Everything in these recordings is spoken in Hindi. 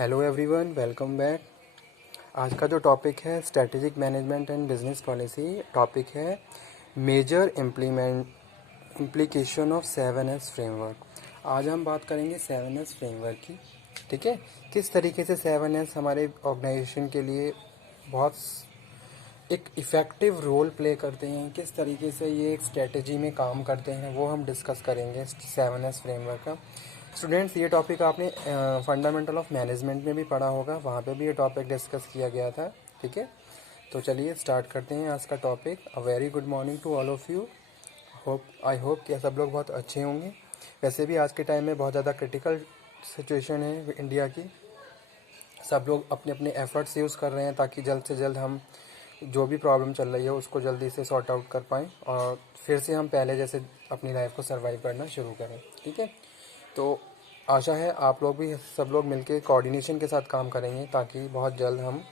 Hello everyone, welcome back. आज का जो टॉपिक है strategic management and business policy, topic है major implication of 7S framework. आज हम बात करेंगे 7S फ्रेमवर्क की। ठीक है, किस तरीके से 7S हमारे ऑर्गेनाइजेशन के लिए बहुत एक इफ़ेक्टिव रोल प्ले करते हैं, किस तरीके से ये एक स्ट्रेटजी में काम करते हैं, वो हम डिस्कस करेंगे 7S फ्रेमवर्क का। स्टूडेंट्स, ये टॉपिक आपने फंडामेंटल ऑफ मैनेजमेंट में भी पढ़ा होगा, वहाँ पे भी ये टॉपिक डिस्कस किया गया था। ठीक है, तो चलिए स्टार्ट करते हैं आज का topic. A very good morning to all of you. I hope कि सब लोग बहुत अच्छे होंगे। वैसे भी आज के टाइम में बहुत ज़्यादा क्रिटिकल सिचुएशन है इंडिया की। सब लोग अपने अपने एफर्ट्स यूज़ कर रहे हैं ताकि जल्द से जल्द हम जो भी प्रॉब्लम चल रही है उसको जल्दी से सॉर्ट आउट कर पाएँ और फिर से हम पहले जैसे अपनी लाइफ को सर्वाइव करना शुरू करें। ठीक है, तो आशा है आप लोग भी सब लोग मिलके कोऑर्डिनेशन के साथ काम करेंगे ताकि बहुत जल्द हम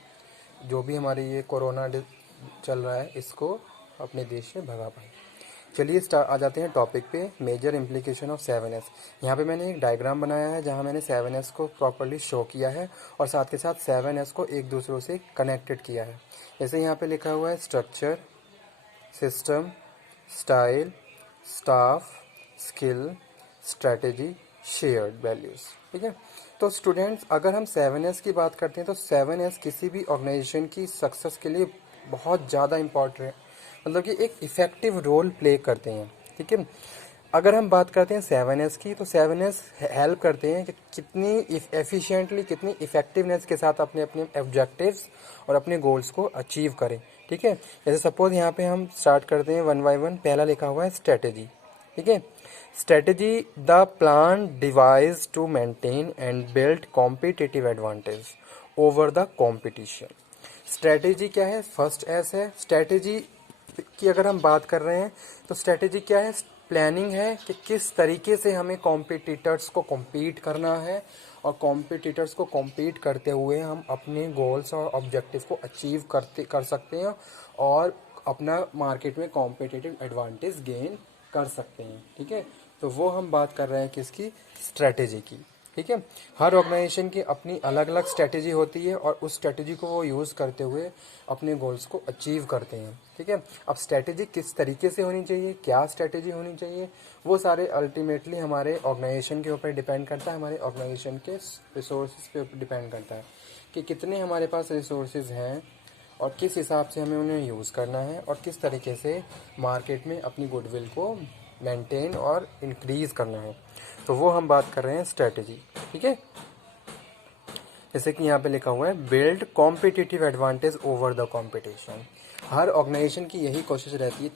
जो भी हमारी ये कोरोना चल रहा है इसको अपने देश से भगा पाएँ। चलिए आ जाते हैं टॉपिक पे, मेजर इम्प्लीकेशन ऑफ 7S। यहाँ पे मैंने एक डायग्राम बनाया है जहाँ मैंने 7S को प्रॉपर्ली शो किया है और साथ के साथ 7S को एक दूसरों से कनेक्टेड किया है। जैसे यहाँ पे लिखा हुआ है structure, system, style, staff, skill, strategy, shared values. ठीक है, तो स्टूडेंट्स अगर हम 7S की बात करते हैं तो 7S किसी भी ऑर्गेनाइजेशन की सक्सेस के लिए बहुत ज़्यादा इम्पॉर्टेंट, मतलब कि एक इफ़ेक्टिव रोल प्ले करते हैं। ठीक है, अगर हम बात करते हैं 7S की तो 7S हेल्प करते हैं कि कितनी एफिशिएंटली, कितनी इफ़ेक्टिवनेस के साथ अपने अपने ऑब्जेक्टिव्स और अपने गोल्स को अचीव करें। ठीक है, जैसे सपोज यहाँ पे हम स्टार्ट करते हैं वन बाय वन। पहला लिखा हुआ है स्ट्रेटेजी। ठीक है, strategy the plan devise to maintain and build competitive advantage over the competition. Strategy क्या है? फर्स्ट एस है स्ट्रेटेजी की। अगर हम बात कर रहे हैं तो स्ट्रेटेजी क्या है? प्लानिंग है कि किस तरीके से हमें कॉम्पिटिटर्स को कॉम्पीट करना है और कॉम्पिटिटर्स को कॉम्पीट करते हुए हम अपने गोल्स और ऑब्जेक्टिव को अचीव कर सकते हैं और अपना मार्केट में कॉम्पिटिटिव एडवांटेज गेन कर सकते हैं। ठीक है, तो वो हम बात कर रहे हैं किसकी? स्ट्रेटेजी की। ठीक है, हर ऑर्गेनाइजेशन की अपनी अलग अलग स्ट्रेटेजी होती है और उस स्ट्रेटेजी को वो यूज़ करते हुए अपने गोल्स को अचीव करते हैं। ठीक है, अब स्ट्रेटेजी किस तरीके से होनी चाहिए, क्या स्ट्रेटेजी होनी चाहिए, वो सारे अल्टीमेटली हमारे ऑर्गेनाइजेशन के ऊपर डिपेंड करता है, हमारे ऑर्गेनाइजेशन के रिसोर्सेज पे डिपेंड करता है कि कितने हमारे पास रिसोर्सेज हैं और किस हिसाब से हमें उन्हें यूज़ करना है और किस तरीके से मार्केट में अपनी गुडविल को मेंटेन और इंक्रीज़ करना है। तो वो हम बात कर रहे हैं स्ट्रेटेजी। ठीक है, जैसे कि यहाँ पे लिखा हुआ है build competitive advantage over the competition. हर ऑर्गेनाइजेशन की यही कोशिश रहती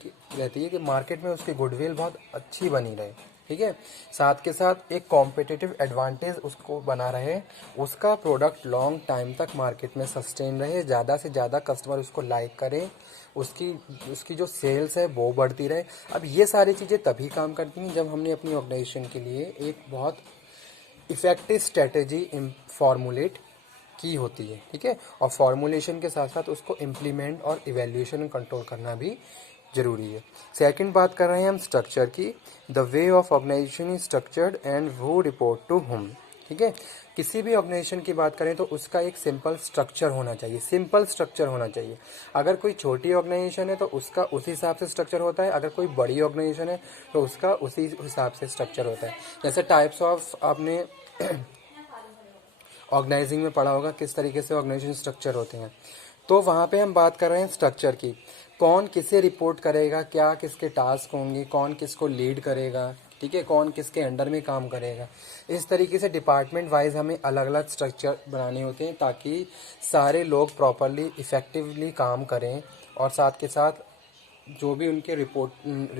है कि मार्केट में उसकी गुडविल बहुत अच्छी बनी रहे। ठीक है, साथ के साथ एक कॉम्पिटिटिव एडवांटेज उसको बना रहे, उसका प्रोडक्ट लॉन्ग टाइम तक मार्केट में सस्टेन रहे, ज़्यादा से ज़्यादा कस्टमर उसको लाइक करें, उसकी उसकी जो सेल्स है वो बढ़ती रहे। अब ये सारी चीज़ें तभी काम करती हैं जब हमने अपनी ऑर्गेनाइजेशन के लिए एक बहुत इफ़ेक्टिव स्ट्रेटेजी फॉर्मुलेट की होती है। ठीक है, और फॉर्मुलेशन के साथ साथ उसको इम्प्लीमेंट और इवेल्यूएशन और कंट्रोल करना भी जरूरी है। सेकंड बात कर रहे हैं हम स्ट्रक्चर की। The way of organisation is structured and who report to whom. ठीक है, किसी भी ऑर्गेनाइजेशन की बात करें तो उसका एक सिंपल स्ट्रक्चर होना चाहिए, सिंपल स्ट्रक्चर होना चाहिए। अगर कोई छोटी ऑर्गेनाइजेशन है तो उसका उसी हिसाब से स्ट्रक्चर होता है, अगर कोई बड़ी ऑर्गेनाइजेशन है तो उसका उसी हिसाब से स्ट्रक्चर होता है। जैसे टाइप्स ऑफ आपने ऑर्गेनाइजिंग में पढ़ा होगा किस तरीके से ऑर्गेनाइजेशन स्ट्रक्चर होते हैं, तो वहाँ पे हम बात कर रहे हैं स्ट्रक्चर की। कौन किसे रिपोर्ट करेगा, क्या किसके टास्क होंगे, कौन किसको लीड करेगा, ठीक है, कौन किसके अंडर में काम करेगा। इस तरीके से डिपार्टमेंट वाइज हमें अलग अलग स्ट्रक्चर बनाने होते हैं ताकि सारे लोग प्रॉपरली इफ़ेक्टिवली काम करें और साथ के साथ जो भी उनके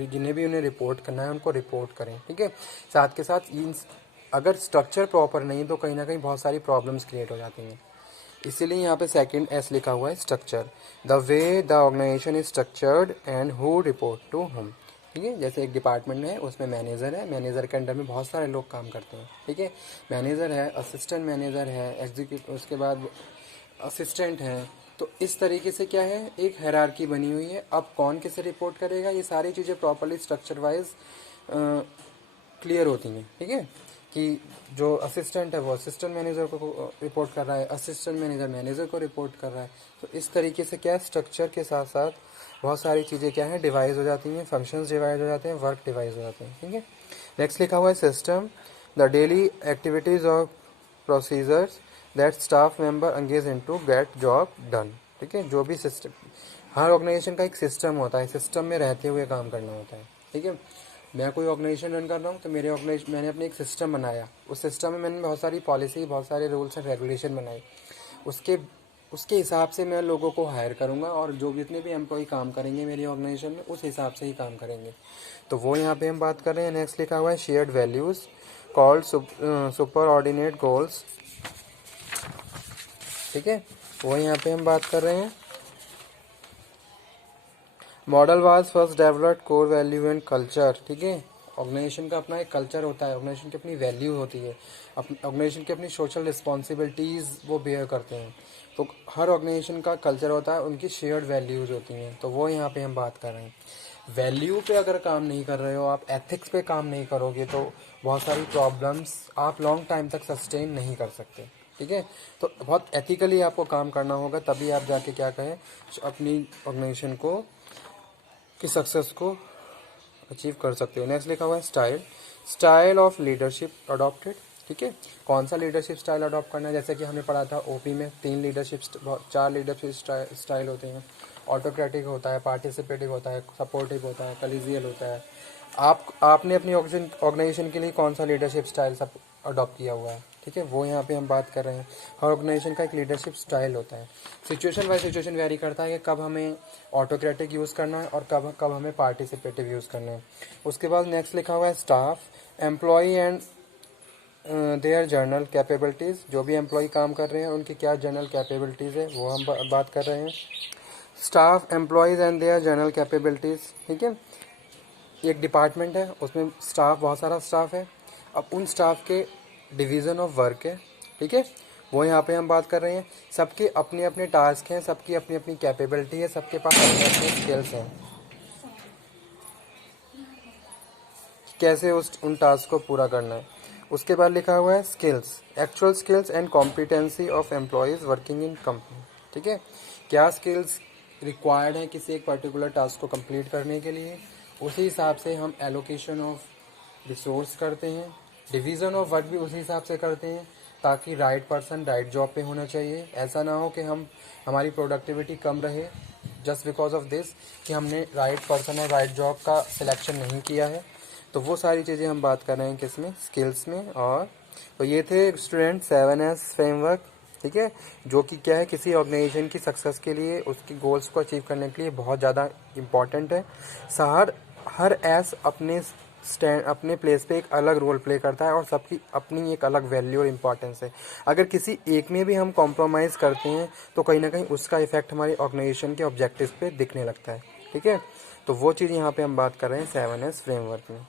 जिन्हें भी उन्हें रिपोर्ट करना है उनको रिपोर्ट करें। ठीक है, साथ के साथ इन अगर स्ट्रक्चर प्रॉपर नहीं तो कहीं ना कहीं बहुत सारी प्रॉब्लम्स क्रिएट हो जाती हैं। इसीलिए यहाँ पे सेकंड एस लिखा हुआ है structure. The way the organisation is structured and who report to whom. ठीक है, जैसे एक डिपार्टमेंट है उसमें मैनेजर है, मैनेजर के अंडर में बहुत सारे लोग काम करते हैं। ठीक है, मैनेजर है, असिस्टेंट मैनेजर है, एग्जीक्यूटिव, उसके बाद असिस्टेंट है। तो इस तरीके से क्या है, एक हायरार्की बनी हुई है। अब कौन किसे रिपोर्ट करेगा, ये सारी चीज़ें प्रॉपरली स्ट्रक्चर वाइज क्लियर होती हैं। ठीक है, कि जो असिस्टेंट है वो असिस्टेंट मैनेजर को रिपोर्ट कर रहा है, असिस्टेंट मैनेजर मैनेजर को रिपोर्ट कर रहा है। तो इस तरीके से क्या है, स्ट्रक्चर के साथ साथ बहुत सारी चीज़ें क्या है डिवाइड हो जाती हैं, फंक्शंस डिवाइड हो जाते हैं, वर्क डिवाइड हो जाते हैं। ठीक है, नेक्स्ट लिखा हुआ है system, the daily activities of procedures that staff member engage in to get job done. ठीक है, जो भी सिस्टम, हर ऑर्गेनाइजेशन का एक सिस्टम होता है, सिस्टम में रहते हुए काम करना होता है। ठीक है, मैं कोई ऑर्गेनाइजेशन रन कर रहा हूँ तो मेरे ऑर्गेनाइजेशन, मैंने अपने एक सिस्टम बनाया, उस सिस्टम में मैंने बहुत सारी पॉलिसी, बहुत सारे रूल्स एंड रेगुलेशन बनाए, उसके उसके हिसाब से मैं लोगों को हायर करूँगा और जो भी जितने भी एम्प्लॉय काम करेंगे मेरी ऑर्गेनाइजेशन में उस हिसाब से ही काम करेंगे। तो वो यहाँ पे हम बात कर रहे हैं। नेक्स्ट लिखा हुआ है shared values called super ordinate goals. ठीक है, वो यहाँ पे हम बात कर रहे हैं। Model was first developed core value and culture. ठीक है, ऑर्गेनाइजेशन का अपना एक कल्चर होता है, ऑर्गेनाइजेशन की अपनी वैल्यू होती है, ऑर्गेनाइजेशन की अपनी सोशल रिस्पॉन्सिबिलिटीज़ वो बेयर करते हैं। तो हर ऑर्गेनाइजेशन का कल्चर होता है, उनकी शेयर्ड वैल्यूज़ होती हैं। तो वो यहाँ पे हम बात कर रहे हैं। वैल्यू पे अगर काम नहीं कर रहे हो आप, एथिक्स पे काम नहीं करोगे तो बहुत सारी प्रॉब्लम्स आप लॉन्ग टाइम तक सस्टेन नहीं कर सकते। ठीक है, तो बहुत एथिकली आपको काम करना होगा, तभी आप जाके क्या कहें अपनी ऑर्गेनाइजेशन को की सक्सेस को अचीव कर सकते हो। नेक्स्ट लिखा हुआ है style, style of leadership adopted. ठीक है, कौन सा लीडरशिप स्टाइल अडॉप्ट करना है, जैसे कि हमने पढ़ा था ओपी में 4 लीडरशिप स्टाइल होते हैं। ऑटोक्रेटिक होता है, पार्टिसिपेटिव होता है, सपोर्टिव होता है, कलीजियल होता है। आपने अपनी ऑर्गेनाइजेशन के लिए कौन सा लीडरशिप स्टाइल सब अडॉप्ट किया हुआ है। ठीक है, वो यहाँ पे हम बात कर रहे हैं। हर ऑर्गेनाइजेशन का एक लीडरशिप स्टाइल होता है, सिचुएशन बाय सिचुएशन वेरी करता है कि कब हमें ऑटोक्रेटिक यूज़ करना है और कब कब हमें पार्टिसिपेटिव यूज़ करना है। उसके बाद नेक्स्ट लिखा हुआ है staff employee and their general capabilities. जो भी एम्प्लॉय काम कर रहे हैं उनकी क्या जर्नल कैपेबिलिटीज़ है वो हम बात कर रहे हैं। Staff employees and their general capabilities. ठीक है, एक डिपार्टमेंट है, उसमें स्टाफ, बहुत सारा स्टाफ है। अब उन स्टाफ के डिवीज़न ऑफ वर्क है। ठीक है, वो यहाँ पे हम बात कर रहे हैं। सबके अपने अपने टास्क हैं, सबकी अपनी अपनी कैपेबिलिटी है, सबके पास अपने अपने स्किल्स हैं, कैसे उन टास्क को पूरा करना है। उसके बाद लिखा हुआ है skills, actual skills and competency of employees working in company. ठीक है, क्या स्किल्स रिक्वायर्ड है किसी एक पर्टिकुलर टास्क को कंप्लीट करने के लिए, उसी हिसाब से हम एलोकेशन ऑफ रिसोर्स करते हैं, डिवीज़न ऑफ वर्क भी उसी हिसाब से करते हैं, ताकि राइट पर्सन राइट जॉब पे होना चाहिए। ऐसा ना हो कि हमारी प्रोडक्टिविटी कम रहे जस्ट बिकॉज ऑफ दिस कि हमने राइट पर्सन और राइट जॉब का सिलेक्शन नहीं किया है। तो वो सारी चीज़ें हम बात कर रहे हैं किसमें, स्किल्स में। और तो ये थे स्टूडेंट 7S फ्रेमवर्क। ठीक है, जो कि क्या है किसी ऑर्गेनाइजेशन की सक्सेस के लिए, उसकी गोल्स को अचीव करने के लिए बहुत ज़्यादा इम्पॉर्टेंट है। हर एस अपने प्लेस पे एक अलग रोल प्ले करता है और सबकी अपनी एक अलग वैल्यू और इम्पोर्टेंस है। अगर किसी एक में भी हम कॉम्प्रोमाइज़ करते हैं तो कहीं ना कहीं उसका इफेक्ट हमारी ऑर्गेनाइजेशन के ऑब्जेक्टिव्स पे दिखने लगता है। ठीक है, तो वो चीज़ यहाँ पे हम बात कर रहे हैं 7S फ्रेमवर्क में।